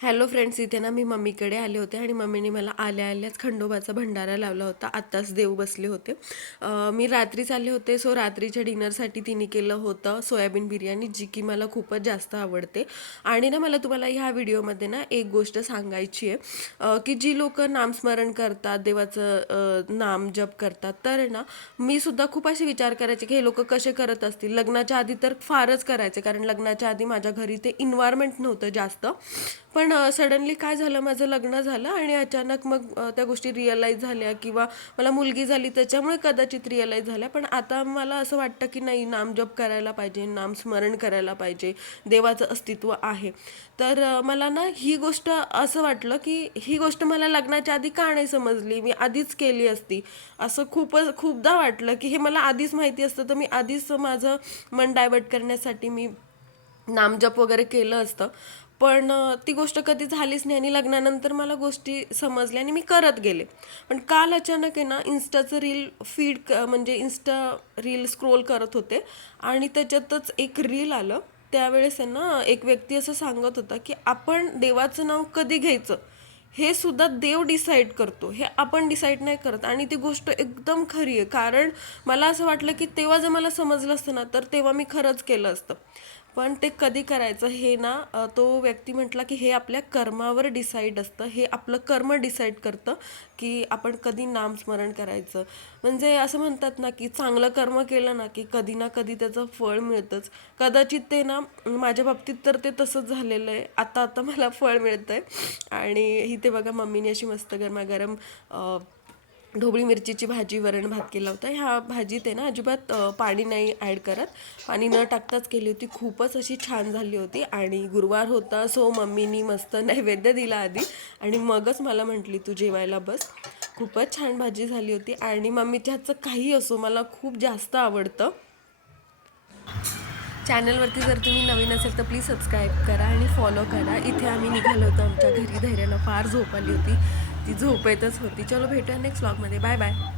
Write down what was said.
Hello friends, इथे ना मी मम्मीकडे आले होते आणि मम्मीने मला आल्या आल्याच खंडोबाचा भंडारा लावला होता. आत्ताच देव बसले होते. मी रात्रीच आले होते, सो रात्रीच्या डिनरसाठी तिने केलं होतं सोयाबीन बिर्याणी, जी की मला खूपच जास्त आवडते. आणि ना मला तुम्हाला ह्या व्हिडिओमध्ये ना एक गोष्ट सांगायची आहे, की जी लोक नामस्मरण करतात, देवाचं नाम जप करतात, तर ना मी सुद्धा खूप असे विचार करायचे की हे लोक कसे करत असतील. लग्नाच्या आधी तर फारच करायचे, कारण लग्नाच्या आधी माझ्या घरी ते इन्व्हायरमेंट नव्हतं जास्त. पण सडनली काय झालं, माझं लग्न झालं आणि अचानक मग त्या गोष्टी रिअलाईज झाल्या, किंवा मला मुलगी झाली त्याच्यामुळे कदाचित रिअलाईज झाल्या. पण आता मला असं वाटतं की नाही, नामजप करायला पाहिजे, नामस्मरण करायला पाहिजे, देवाचं अस्तित्व आहे. तर मला ना ही गोष्ट असं वाटलं की ही गोष्ट मला लग्नाच्या आधी का नाही समजली, मी आधीच केली असती. असं खूपदा वाटलं की हे मला आधीच माहिती असतं तर मी आधीच माझं मन डायवर्ट करण्यासाठी मी नामजप वगैरे केलं असतं. पण ती गोष्ट कधी झालीच नाही आणि लग्नानंतर मला गोष्टी समजल्या आणि मी करत गेले. पण काल अचानक आहे ना, इन्स्टाचं रील फीड म्हणजे इन्स्टा रील स्क्रोल करत होते आणि त्याच्यातच एक रील आलं. त्यावेळेस आहे ना, एक व्यक्ती असं सांगत होता की आपण देवाचं नाव कधी घ्यायचं हे सुद्धा देव डिसाईड करतो, हे आपण डिसाईड नाही करत. आणि ती गोष्ट एकदम खरी आहे, कारण मला असं वाटलं की तेव्हा जर मला समजलं असतं ना, तर तेव्हा मी खरंच केलं असतं. पण ते कधी करायचं हे ना, तो व्यक्ती म्हटला की हे आपल्या कर्मावर डिसाईड असतं, हे आपलं कर्म डिसाईड करतं की आपण कधी नामस्मरण करायचं. म्हणजे असं म्हणतात ना की चांगलं कर्म केलं ना की कधी ना कधी त्याचं फळ मिळतंच. कदाचित ते ना, माझ्या बाबतीत तर ते तसंच झालेलं आहे. आता आता मला फळ मिळतंय. आणि इथे बघा, मम्मीने अशी मस्त गरमागरम ढोबळी मिरचीची भाजी, वरण भात केला होता. ह्या भाजीत आहे ना अजिबात पाणी नाही ॲड करत, पाणी न टाकताच केली होती. खूपच अशी छान झाली होती. आणि गुरुवार होता, सो मम्मीनी मस्त नैवेद्य दिला आधी आणि मगच मला म्हटली तू जेवायला बस. खूपच छान भाजी झाली होती आणि मम्मीच्या हातचं काही असो मला खूप जास्त आवडतं. चॅनलवरती जर तुम्ही नवीन असेल तर प्लीज सबस्क्राईब करा आणि फॉलो करा. इथे आम्ही निघालो होतो आमच्या घरी. धैर्याला फार झोप आली होती, ती झोपेतच होती. चलो, भेटूया नेक्स्ट व्लॉगमध्ये. Bye bye.